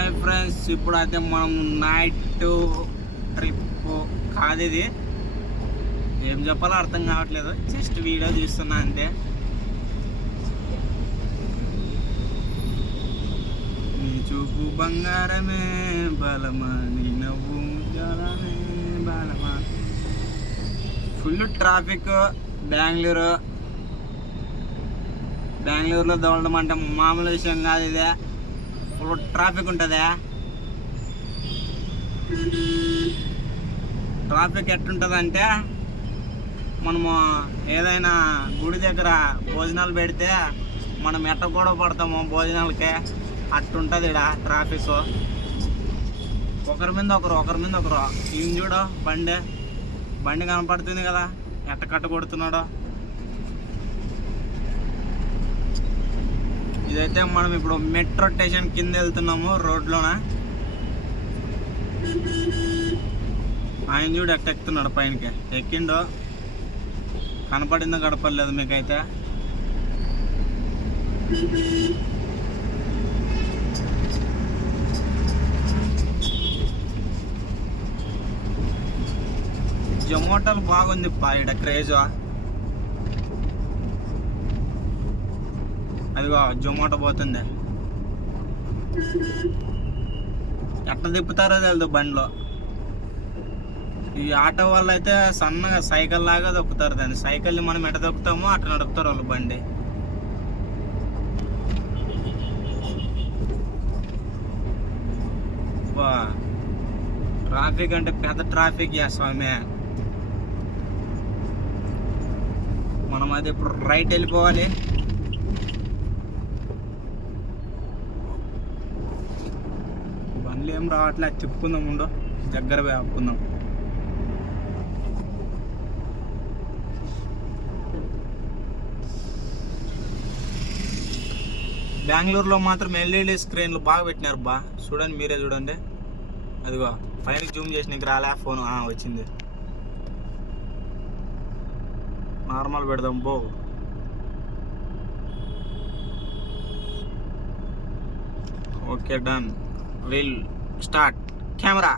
Hi friends, ఇప్పుడైతే మనం night trip కాదు, ఇది ఏం చెప్పాలో అర్థం కావట్లేదు. జస్ట్ వీడియో తీస్తున్నా అంతే. నీ చూపు బంగారమే బలమా, నీ నవ్వు ముద్దాలమే బలమా. ఫుల్ ట్రాఫిక్ బెంగళూరులో దొరకడం అంటే మామూలు విషయం కాదు. ఇదే ఫుల్ ట్రాఫిక్ ఉంటుందా. ట్రాఫిక్ ఎట్టుంటుందంటే మనము ఏదైనా గుడి దగ్గర భోజనాలు పెడితే మనం ఎట్ట కూడా పడతాము భోజనాలకే, అట్టుంటుంది ఇక్కడ ట్రాఫిక్. ఒకరి మీద ఒకరు. ఈయన చూడు, బండి కనపడుతుంది కదా ఎట్ట కట్ట కొడుతున్నాడో. ఇదైతే మనం ఇప్పుడు మెట్రో స్టేషన్ కింద వెళ్తున్నాము రోడ్లోన. ఆయన చూడు ఎట్ట ఎక్కుతున్నాడు పైనకి. ఎక్కిండో కనపడిందో గడపలేదు మీకైతే. జొమాటోలు బాగుంది ఇక్కడ క్రేజ్. అదిగో జొమాటో పోతుంది. ఎట్లా తిప్పుతారో తెలియదు బండిలో. ఈ ఆటో వాళ్ళు అయితే సన్నగా సైకిల్ లాగా దొక్కుతారు దాన్ని. సైకిల్ని మనం ఎట్ట దొక్కుతామో అట్లా నడుపుతారు వాళ్ళు బండి. ట్రాఫిక్ అంటే పెద్ద ట్రాఫిక్ స్వామి. మనం అది ఇప్పుడు రైట్ వెళ్ళిపోవాలి. బండ్లు ఏం రావట్లే, తిప్పుకుందాం. ఉండో దగ్గర పోయి ఆపుకుందాం. బెంగళూరులో మాత్రం ఎల్ఈడి స్క్రీన్లు బాగా పెట్టినారు బా. చూడండి, మీరే చూడండి. అదిగో పైనకి జూమ్ చేసి నీకు రాలే ఫోన్. వచ్చింది. నార్మల్ పెడదాం బో. Okay, done. Will start camera.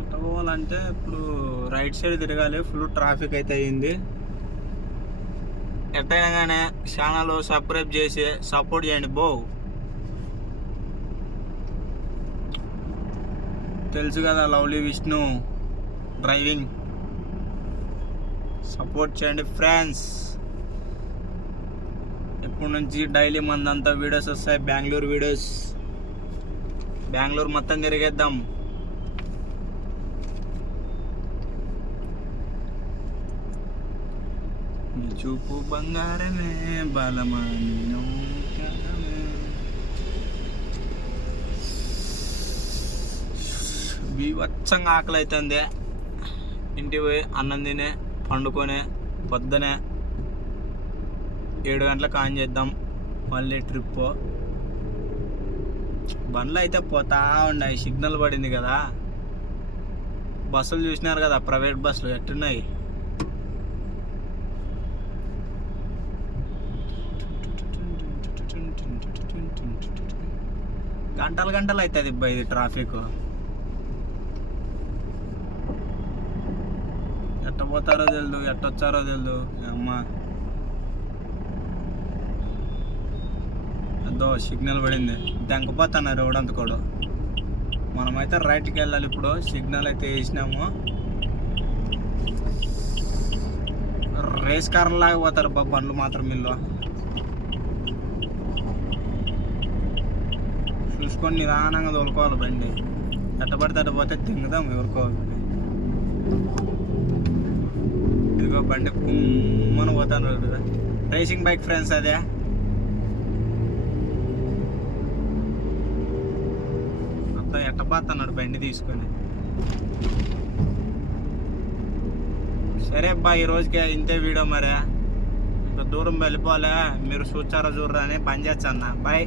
ఎట్లా పోవాలంటే ఇప్పుడు రైట్ సైడ్ తిరగాలి. ఫుల్ ట్రాఫిక్ అయితే అయ్యింది. ఎట్టయినా కానీ ఛానల్ సబ్స్క్రైబ్ చేసి సపోర్ట్ చేయండి బో. తెలుసు కదా లవ్లీ విష్ణు డ్రైవింగ్. సపోర్ట్ చేయండి ఫ్రెండ్స్. ఇప్పటి నుంచి డైలీ మందంతా వీడియోస్ వస్తాయి, బెంగళూరు వీడియోస్. బెంగళూరు మొత్తం తిరిగేద్దాం. నీ చూపు బంగారమే బలమా, నీ నవ్వు ముత్యాలమే. బీభత్సంగా ఆకలి అవుతుంది. ఇంటికి పోయి అన్నం తినే పండుకొని పొద్దునే 7 గంటలకు ఆన్ చేద్దాం మళ్ళీ ట్రిప్. బండ్లు అయితే పోతా ఉన్నాయి. సిగ్నల్ పడింది కదా. బస్సులు చూసినారు కదా, ప్రైవేట్ బస్సులు ఎట్టున్నాయి. గంటలు అవుతుంది అబ్బా ఇది ట్రాఫిక్. ఎట్ట పోతారో తెలియదు, ఎట్టొచ్చారో తెలియదు. అమ్మ అదో సిగ్నల్ పడింది. దెంకపోతున్నారు రోడ్ కూడా. మనమైతే రైట్కి వెళ్ళాలి ఇప్పుడు. సిగ్నల్ అయితే వేసినాము. రేస్ కార్ లాగా పోతారు బా బండ్లు మాత్రం వీళ్ళు. చూసుకొని నిదానంగా తోలుకోవాలి బండి. ఎట్టబడితే అట్ట పోతే తింగదాం ఎవరుకోవాలి. ఇదిగో బండి కుమ్మని పోతాను. రేసింగ్ బైక్ ఫ్రెండ్స్ అదే. అంతా ఎట్టపోతున్నాడు బండి తీసుకొని. సరే అబ్బా, ఈ రోజుకి ఇంతే వీడియో. మరే ఇంకా దూరం వెళ్ళిపోలే. మీరు చూచారో చూడరా అని పని చేస్తా అన్న. బాయ్.